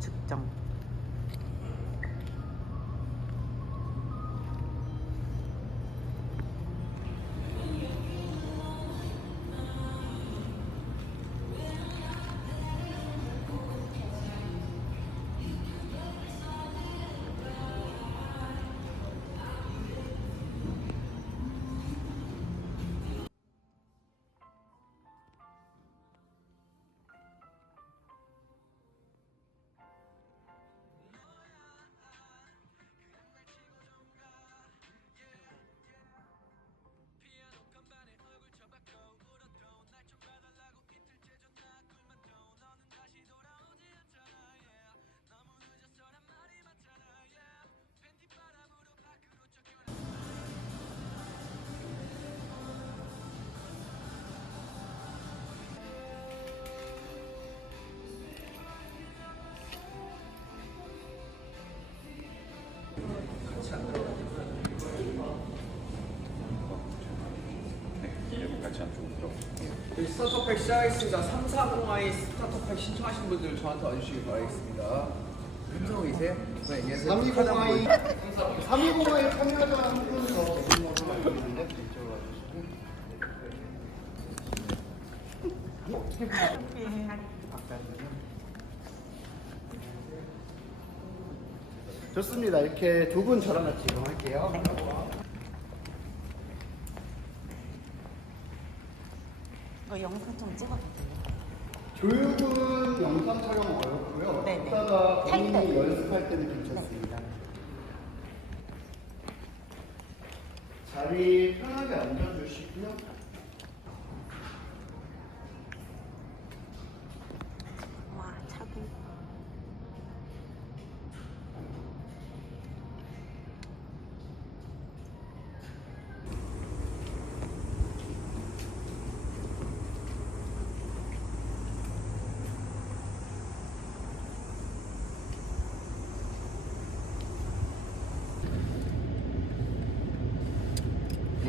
측정. 음주 측정. 저희 스타터팩 시작하겠습니다. 340i 스타터팩 신청하신 분들 저한테 와주시기 바라겠습니다. 흔적이세요? 네, 안녕하세요. 320i 320i 참여자 한분더 계신 걸로 알고 있는데 이쪽으로 와주시고 좋습니다. 이렇게 두 분 저랑 같이 이동할게요. 이거 영상 좀 찍어도 돼요? 교육은 영상 촬영 어렵고요. 네네. 이따가 할 본인이 때. 연습할 때는 괜찮습니다. 자리 편하게 앉아주시고요.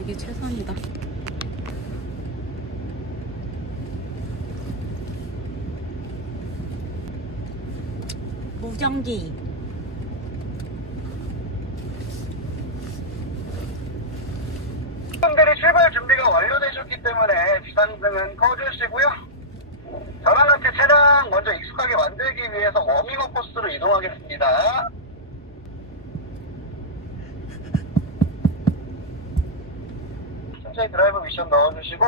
이게 최선이다. 무전기. 분들이 출발 준비가 완료되셨기 때문에 비상등은 꺼주시고요. 저랑 같이 차량 먼저 익숙하게 만들기 위해서 워밍업 코스로 이동하겠습니다. 천천히 드라이브 미션 넣어주시고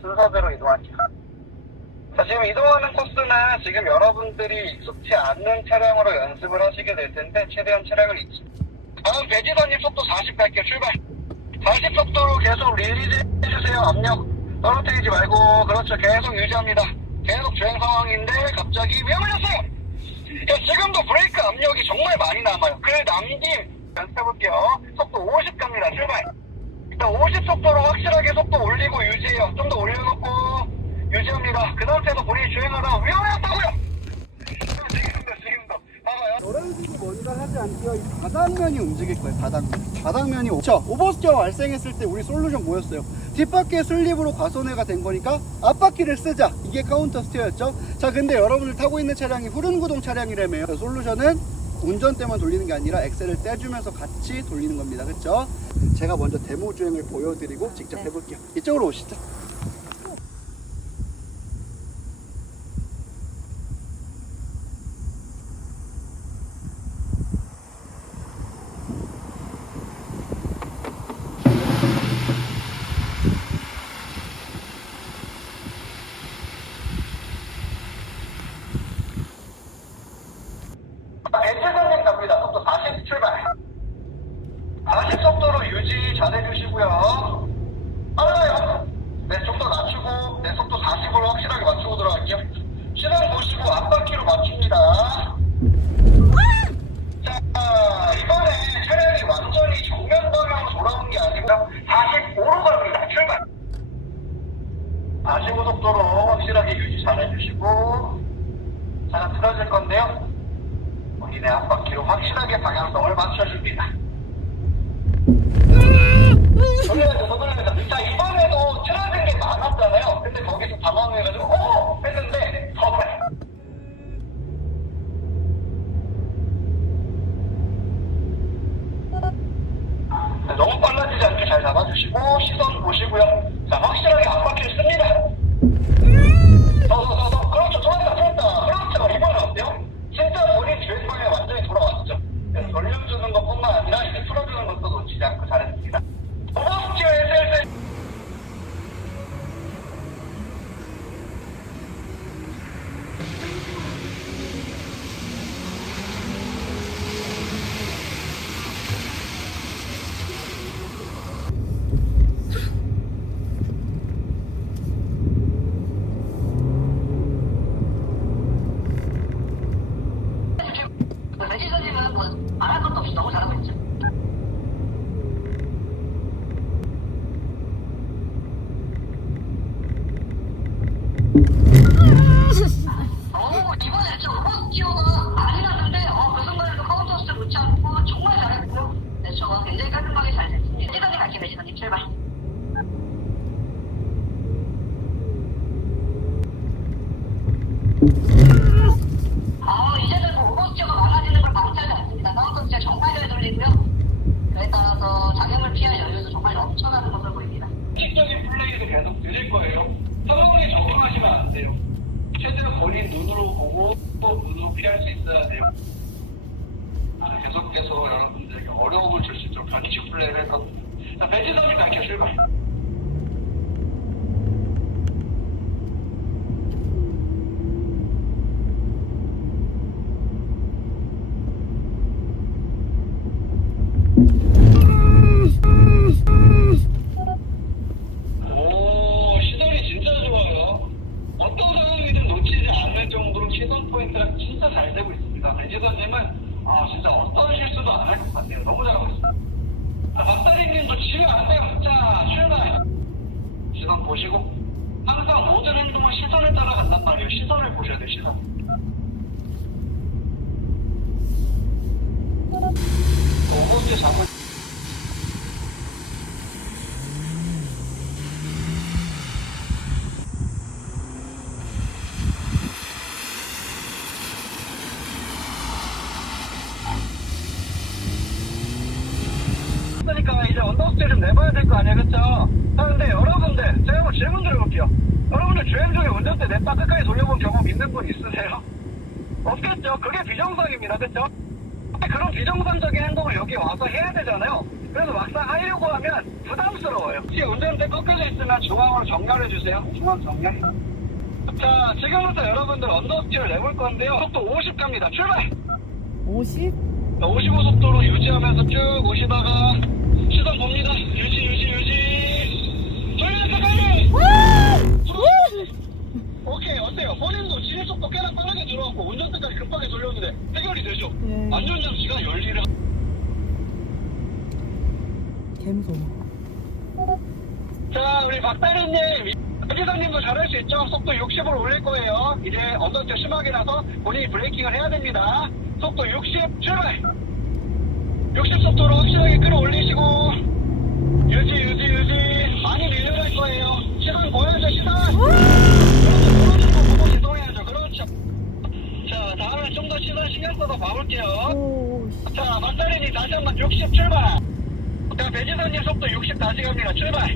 순서대로 이동할게요. 자, 지금 이동하는 코스는 지금 여러분들이 익숙치 않는 차량으로 연습을 하시게 될 텐데 최대한 차량을 익숙. 다음 배지선님 속도 40 갈게요. 출발. 40 속도로 계속 릴리즈 해주세요. 압력 떨어뜨리지 말고 그렇죠. 계속 유지합니다. 계속 주행 상황인데 갑자기 위험해졌어요. 야, 지금도 브레이크 압력이 정말 많이 남아요. 그 남김 연습해볼게요. 속도 50 갑니다. 출발. 일단 50 속도로 확실하게 속도 올리고 유지해요. 좀 더 올려놓고 유지합니다. 그 상태에서 본인이 주행하다가 위험해졌다고요. 지금도 지금도 봐봐요. 노란색이 뭔가 하지 않고요. 이 바닥면이 움직일 거예요. 바닥면. 바닥면이 오- 자, 오버스티어 발생했을 때 우리 솔루션 뭐였어요? 뒷바퀴 슬립으로 과손해가 된 거니까 앞바퀴를 쓰자. 이게 카운터 스티어였죠. 자, 근데 여러분들 타고 있는 차량이 후륜 구동 차량이라며요. 그래서 솔루션은 운전대만 돌리는 게 아니라 엑셀을 떼주면서 같이 돌리는 겁니다. 그렇죠? 제가 먼저 데모 주행을 보여드리고 직접 해볼게요. 이쪽으로 오시죠. 주시고요. 빨라요. 네, 좀 더 낮추고, 네, 속도 40으로 확실하게 맞추고 들어갈게요. 시선 보시고 앞바퀴로 맞춥니다. 자, 이번에 차량이 완전히 정면 방향으로 돌아오는 게 아니고요. 45로 갑니다. 출발. 45속도로 확실하게 유지 잘 해주시고, 차가 틀어질 건데요. 본인의 앞바퀴로 확실하게 방향성을 맞춰줍니다. 자, 이번에도 틀어진 게 많았잖아요. 근데 거기서 당황해가지고, 어! 했는데, 더 너무 빨라지지 않게 잘 잡아주시고 시선 보시고요. 자 확실하게 앞바퀴를 씁니다. 더더더더 그렇죠 좋았다 좋았다 그렇죠 이번엔 어때요? 진짜 본인 주행 방향 완전히 돌아왔죠. 그래서 돌려주는 것뿐만 아니라 이제 풀어주는 것도 놓치지 않고 잘했습니다. 오버스티어 SLC 매지선님은 뭐안할 것도 없이 너무 잘하고 있죠. 어, 이번에 좀 오버스티어가 많이 났는데, 어, 그 순간에도 카운터스를 놓지 않고 정말 잘했고요. 네, 저가 굉장히 깔끔하게 잘 갈게요, 매지선님. 출발. 아, 이제는 뭐 오버스티어가 많아지는 걸 방치하지 않습니다. 카운터 스티어 정말 잘 돌리고요. 그에 따라서 장애물 피할 여유도 정말 넘쳐나는 것으로 보입니다. 상식적인 플레이도 계속 드릴 거예요. 상황에 적응하시면 안 돼요. 최대한 본인 눈으로 보고 또 눈으로 피할 수 있어야 돼요. 아, 계속해서 여러분들에게 어려움을 줄 수 있도록 변칙 플레이를 해서 출발. 오, 시선이 진짜 좋아요. 어떤 상황이든 놓치지 않을 정도로 시선 포인트가 진짜 잘 되고 있습니다. 배지선님은 아, 진짜 어떤 실수도 안 할 것 같아요. 너무 잘하고 있습니다. 자, 박사님님도 지면 안 돼요. 자, 출발. 시선 보시고 항상 모든 행동은 시선을 말이에요. 시선을 보셔야 돼요. 시선. 너무 이제 잡을 그러니까 이제 언더스테이 좀 내봐야 될 거 아니에요, 그쵸? 자, 근데 여러분들, 제가 한번 질문 드려볼게요. 여러분들 주행 중에 운전대 냅다 끝까지 돌려본 경험 있는 분 있으세요? 없겠죠? 그게 비정상입니다? 근데 그런 비정상적인 행동을 여기 와서 해야 되잖아요. 그래서 막상 하려고 하면 부담스러워요. 혹시 운전대 꺾여져 있으면 중앙으로 정렬해 주세요. 중앙 정렬. 자, 지금부터 여러분들 언더스티를 내볼 건데요. 속도 50 갑니다. 출발! 50? 55 속도로 유지하면서 쭉 오시다가 시선 봅니다. 유지, 유지, 유지. 돌려서 빨리! 어때요? 본인도 진입속도 꽤나 빠르게 들어왔고 운전대까지 급하게 돌렸는데 해결이 되죠? 네. 안전장치가 열리를 개 무서워. 자, 우리 박다리님, 박기사님도 잘할 수 있죠? 속도 60으로 올릴 거예요. 이제 언더스트 심하게 나서 본인이 브레이킹을 해야 됩니다. 속도 60, 출발! 60 속도로 확실하게 끌어올리시고, 유지, 유지, 유지. 많이 밀려날 거예요. 시선 보여줘, 시선! 그렇죠, 그렇죠. 보고 이동해야죠. 그렇죠. 자, 다음에 좀 더 시선 신경 써서 봐볼게요. 오, 자, 박다리님 다시 한번 60 출발! 자, 배지선님 속도 60 다시 갑니다. 출발!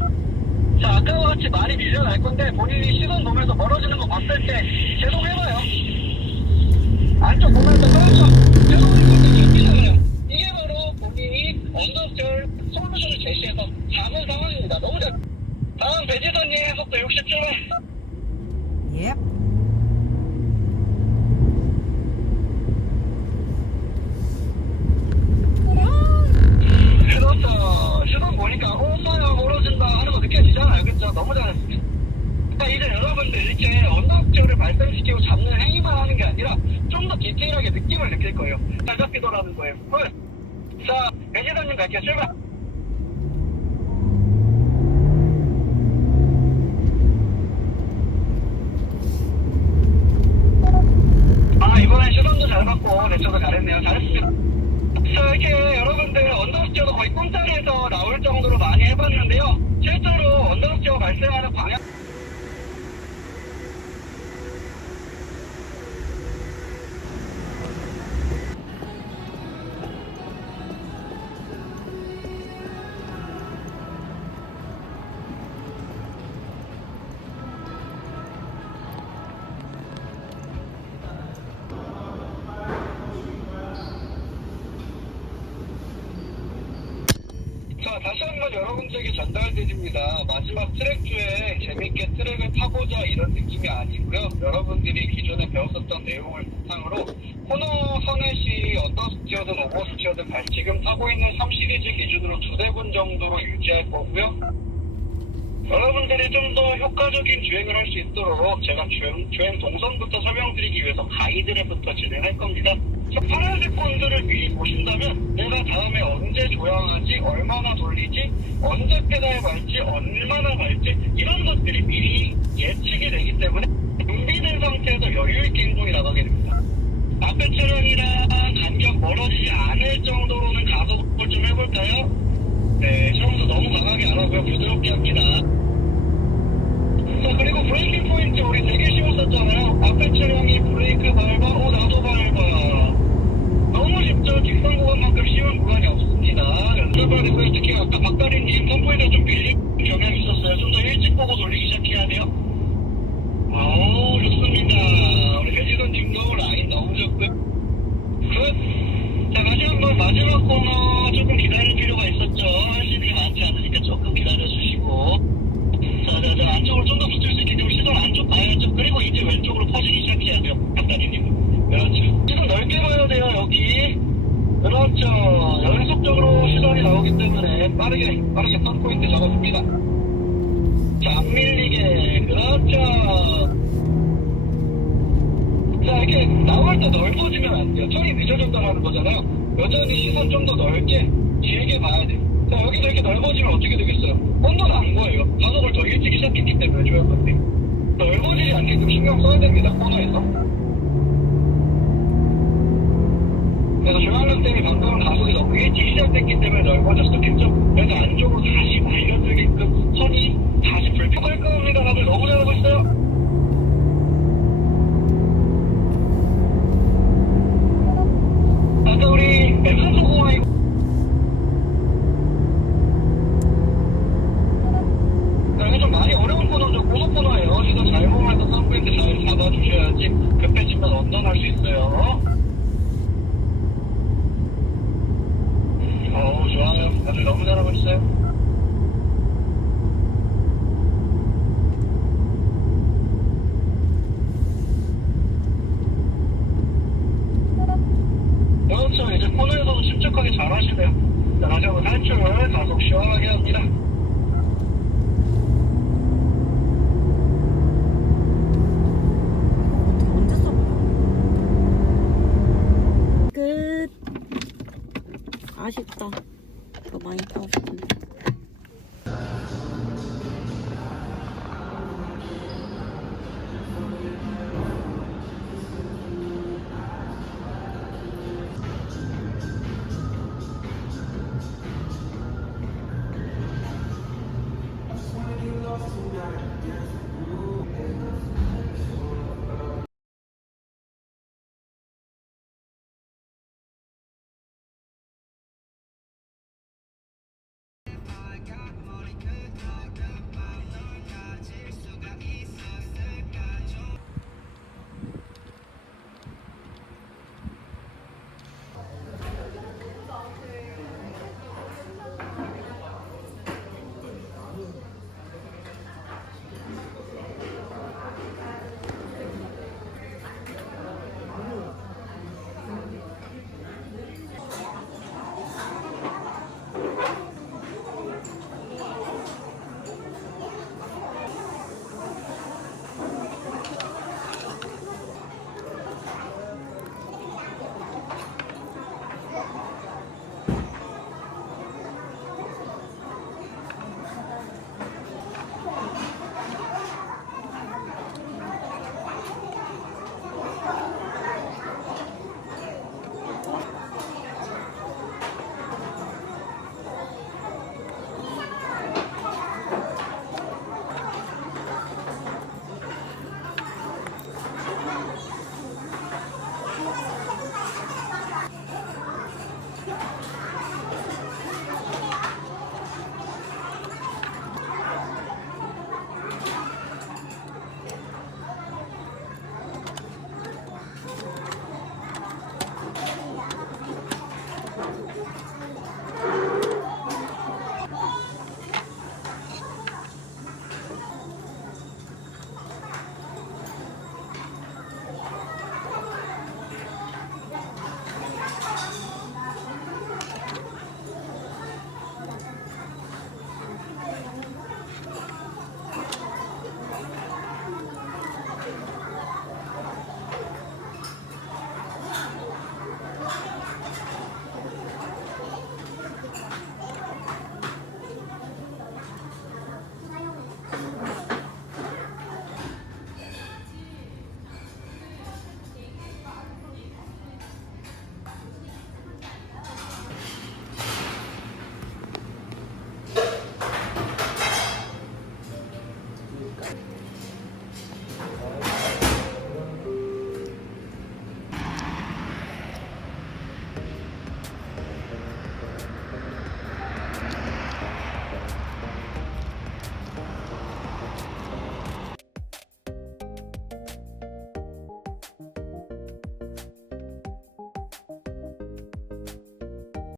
자, 아까와 같이 많이 밀려날 건데 본인이 시선 보면서 멀어지는 거 봤을 때 계속 해봐요. 안쪽 보면서 그렇죠. 이렇게 잡히죠 그냥. 이게 바로 본인이 언더스텔 솔루션을 제시해서 잡은 상황입니다. 너무 잘. 다음 배지선님 속도 60 출발. 예. 보니까 어, 엄마야 멀어진다 하는 거 느껴지잖아요. 그죠? 너무 잘했습니다 그러니까 이제 여러분들 이렇게 언어학적으로 발생시키고 잡는 행위만 하는 게 아니라 좀 더 디테일하게 느낌을 느낄 거예요. 잘 잡히더라는 거예요. 자, 매니저님 갈게요. 출발! 여러분들에게 전달드립니다. 마지막 트랙 주에 재밌게 트랙을 타보자 이런 느낌이 아니고요. 여러분들이 기존에 배웠었던 내용을 바탕으로 코너 선회시 언더스티어든 오버스티어든 발- 지금 타고 있는 3시리즈 기준으로 두 대분 정도로 유지할 거고요. 여러분들이 좀 더 효과적인 주행을 할 수 있도록 제가 주행, 주행 동선부터 설명드리기 위해서 가이드를부터 진행할 겁니다. 본드를 미리 보신다면 내가 다음에 언제 조향하지, 얼마나 돌리지, 언제 페달 밟지, 얼마나 밟지 이런 것들이 미리 예측이 되기 때문에 준비된 상태에서 여유있게 행동이 나가게 됩니다. 앞에 차량이랑 간격 멀어지지 않을 정도로는 가속을 좀 해볼까요? 네, 처음부터 너무 강하게 안 하고요. 부드럽게 합니다. 자, 그리고 브레이킹 포인트 우리 되게 쉬웠었잖아요. 앞에 차량이 브레이크 밟아, 어, 나도 밟아. 쉽죠? 직선 구간만큼 쉬운 구간이 없습니다. 해서 특히 아까 박다리님 펌프에서 좀 밀린 경향이 있었어요. 좀 더 일찍 보고 돌리기 시작해야 돼요. 오, 좋습니다. 우리 배지선님도 라인 너무 좋고요. 굿. 자, 다시 한번 마지막 코너 조금 기다릴 필요가 있었죠. 하시는 게 많지 않으니까 조금 기다려주시고. 자, 자, 자, 안쪽으로 좀 더 붙을 수 있게 되면 시선 안쪽 봐야죠. 그리고 이제 왼쪽으로 퍼지기 시작해야 돼요. 박다리님. 그렇죠. 시선 넓게 봐야 돼요, 여기. 그렇죠. 연속적으로 시선이 나오기 때문에 빠르게, 빠르게 턴 포인트 잡아줍니다. 자, 안 밀리게. 그렇죠. 자, 이렇게 나올 때 넓어지면 안 돼요. 턴이 늦어졌다라는 거잖아요. 여전히 시선 좀 더 넓게, 길게 봐야 돼요. 자, 여기서 이렇게 넓어지면 어떻게 되겠어요? 온도가 안 거예요. 가속을 더 일찍 시작했기 때문에 조용 건데. 넓어지지 않게끔 신경 써야 됩니다, 코너에서. 그래서 조양력 때문에 방금은 가속이 너무 일찍 시작됐기 때문에 넓어졌었겠죠. 그래서 안쪽으로 다시 그 급해지면 언던할 수 있어요. 아쉽다. 더 많이 타고 싶은데.